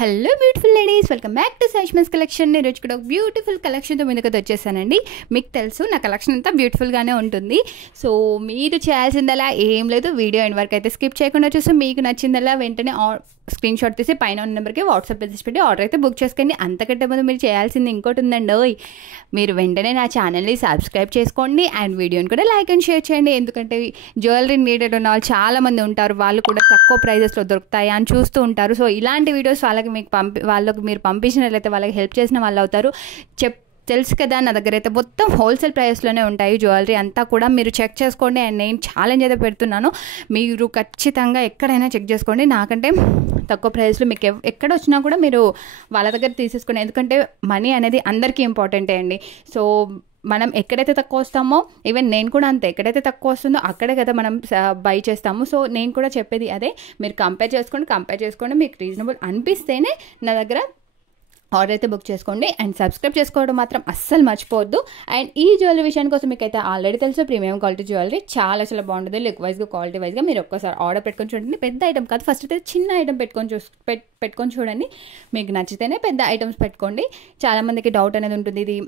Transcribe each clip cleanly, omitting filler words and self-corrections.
Hello beautiful ladies, welcome back to సైష్మస్ collection. నేను రోజు కూడా ఒక బ్యూటిఫుల్ కలెక్షన్తో ముందుకు వచ్చేసానండి. మీకు తెలుసు నా కలెక్షన్ అంతా బ్యూటిఫుల్గానే ఉంటుంది. సో మీరు చేయాల్సిందలా ఏం లేదు, వీడియో ఎండ్ వరకు అయితే స్కిప్ చేయకుండా చూసి మీకు నచ్చిందలా వెంటనే స్క్రీన్ షాట్ తీసి పైన ఉన్న నెంబర్కి వాట్సాప్ మెసేజ్ పెట్టి ఆర్డర్ అయితే బుక్ చేసుకోండి. అంతకంటే ముందు మీరు చేయాల్సింది ఇంకోటి ఉందండి. మీరు వెంటనే నా ఛానల్ని సబ్స్క్రైబ్ చేసుకోండి అండ్ వీడియోని కూడా లైక్ అండ్ షేర్ చేయండి. ఎందుకంటే జ్యువెలరీ నీడెడ్ ఉన్న వాళ్ళు చాలామంది ఉంటారు, వాళ్ళు కూడా తక్కువ ప్రైజెస్లో దొరుకుతాయి అని చూస్తూ ఉంటారు. సో ఇలాంటి వీడియోస్ వాళ్ళకి మీరు పంపించినట్లయితే వాళ్ళకి హెల్ప్ చేసిన వాళ్ళు అవుతారు. తెలుసు కదా, నా దగ్గర అయితే మొత్తం హోల్సేల్ ప్రైస్లోనే ఉంటాయి జ్యువెలరీ అంతా కూడా. మీరు చెక్ చేసుకోండి అండ్ నేను ఛాలెంజ్ అయితే పెడుతున్నాను, మీరు ఖచ్చితంగా ఎక్కడైనా చెక్ చేసుకోండి. నాకంటే తక్కువ ప్రైస్లో మీకు ఎక్కడ వచ్చినా కూడా మీరు వాళ్ళ దగ్గర తీసేసుకోండి. ఎందుకంటే మనీ అనేది అందరికీ ఇంపార్టెంటే అండి. సో మనం ఎక్కడైతే తక్కువ వస్తామో, ఈవెన్ నేను కూడా అంతే, ఎక్కడైతే తక్కువ వస్తుందో అక్కడే కదా మనం బై చేస్తాము. సో నేను కూడా చెప్పేది అదే, మీరు కంపేర్ చేసుకోండి. మీకు రీజనబుల్ అనిపిస్తేనే నా దగ్గర ఆర్డర్ అయితే బుక్ చేసుకోండి అండ్ సబ్స్క్రైబ్ చేసుకోవడం మాత్రం అస్సలు మర్చిపోవద్దు. అండ్ ఈ జ్యువెలరీ విషయానికి కోసం మీకు అయితే ఆల్రెడీ తెలుసు, ప్రీమియం క్వాలిటీ జ్యువెలరీ చాలా బాగుంటుంది. లుక్ వైజ్గా, క్వాలిటీ వైజ్గా మీరు ఒక్కసారి ఆర్డర్ పెట్టుకొని చూడండి. పెద్ద ఐటమ్ కాదు, ఫస్ట్ అయితే చిన్న ఐటమ్ పెట్టుకొని చూడండి. మీకు నచ్చితేనే పెద్ద ఐటమ్స్ పెట్టుకోండి. చాలామందికి డౌట్ అనేది ఉంటుంది, ఇది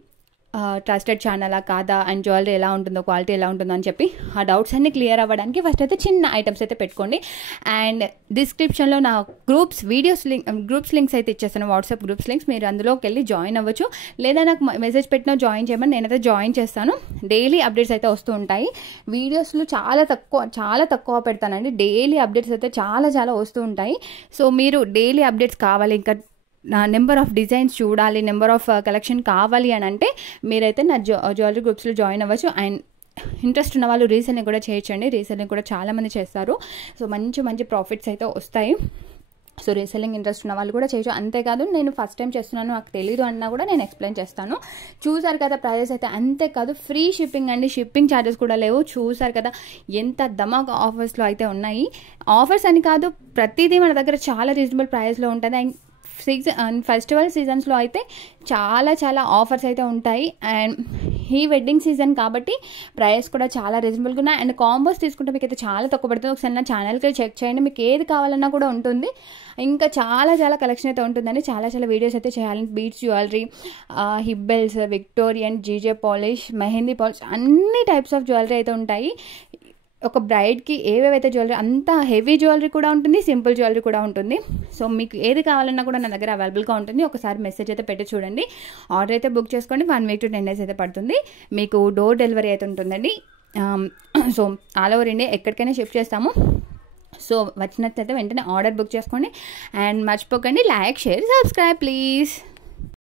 ట్రస్టెడ్ ఛానలా కాదా అండ్ జ్యువెలరీ ఎలా ఉంటుందో, క్వాలిటీ ఎలా ఉంటుందో అని చెప్పి ఆ డౌట్స్ అన్ని క్లియర్ అవ్వడానికి ఫస్ట్ అయితే చిన్న ఐటమ్స్ అయితే పెట్టుకోండి. అండ్ డిస్క్రిప్షన్లో నా గ్రూప్స్ లింక్స్ అయితే ఇచ్చేస్తాను, వాట్సాప్ గ్రూప్స్ లింక్స్. మీరు అందులోకి వెళ్ళి జాయిన్ అవ్వచ్చు, లేదా నాకు మెసేజ్ పెట్టినా జాయిన్ చేయమని నేనైతే జాయిన్ చేస్తాను. డైలీ అప్డేట్స్ అయితే వస్తూ ఉంటాయి. వీడియోస్లో చాలా తక్కువ పెడతానండి. డైలీ అప్డేట్స్ అయితే చాలా వస్తూ ఉంటాయి. సో మీరు డైలీ అప్డేట్స్ కావాలి, ఇంకా నా నెంబర్ ఆఫ్ డిజైన్స్ చూడాలి, నెంబర్ ఆఫ్ కలెక్షన్ కావాలి అని అంటే మీరైతే నా జ్యువెలరీ గ్రూప్స్లో జాయిన్ అవ్వచ్చు. అండ్ ఇంట్రెస్ట్ ఉన్న వాళ్ళు రీసెల్లింగ్ కూడా చేయొచ్చండి. రీసెల్లింగ్ కూడా చాలామంది చేస్తారు. సో మంచి ప్రాఫిట్స్ అయితే వస్తాయి. సో రీసెల్లింగ్ ఇంట్రెస్ట్ ఉన్న వాళ్ళు కూడా చేయొచ్చు. అంతేకాదు, నేను ఫస్ట్ టైం చేస్తున్నాను, నాకు తెలీదు అన్నా కూడా నేను ఎక్స్ప్లెయిన్ చేస్తాను. చూసారు కదా ప్రైజెస్ అయితే. అంతేకాదు ఫ్రీ షిప్పింగ్ అండి, షిప్పింగ్ ఛార్జెస్ కూడా లేవు. చూసారు కదా ఎంత ధమాకా ఆఫర్స్లో అయితే ఉన్నాయి. ఆఫర్స్ అని కాదు, ప్రతిదీ మన దగ్గర చాలా రీజనబుల్ ప్రైస్లో ఉంటుంది. అండ్ ఫెస్టివల్ సీజన్స్లో అయితే చాలా ఆఫర్స్ అయితే ఉంటాయి. అండ్ ఈ వెడ్డింగ్ సీజన్ కాబట్టి ప్రైస్ కూడా చాలా రీజనబుల్గా ఉన్నాయి. అండ్ కాంబోస్ తీసుకుంటే మీకు అయితే చాలా తక్కువ పడుతుంది. ఒకసారి నా ఛానల్కి చెక్ చేయండి, మీకు ఏది కావాలన్నా కూడా ఉంటుంది. ఇంకా చాలా కలెక్షన్ అయితే ఉంటుందండి. చాలా వీడియోస్ అయితే చేయాలి. బీడ్స్ జ్యువెలరీ, హిబ్బెల్స్, Victorian, GJ polish, mehndi polish, అన్ని టైప్స్ ఆఫ్ జ్యువెలరీ అయితే ఉంటాయి. ఒక బ్రైడ్కి ఏవేవైతే జ్యువెలరీ, అంత హెవీ జ్యువెలరీ కూడా ఉంటుంది, సింపుల్ జ్యువెలరీ కూడా ఉంటుంది. సో మీకు ఏది కావాలన్నా కూడా నా దగ్గర అవైలబుల్గా ఉంటుంది. ఒకసారి మెసేజ్ అయితే పెట్టి చూడండి, ఆర్డర్ అయితే బుక్ చేసుకోండి. 1 week to 10 days అయితే పడుతుంది. మీకు డోర్ డెలివరీ అయితే ఉంటుందండి. సో ఆల్ ఓవర్ ఇండియా ఎక్కడికైనా షిఫ్ట్ చేస్తాము. సో వచ్చినట్లయితే వెంటనే ఆర్డర్ బుక్ చేసుకోండి. అండ్ మర్చిపోకండి, లైక్, షేర్, సబ్స్క్రైబ్ ప్లీజ్.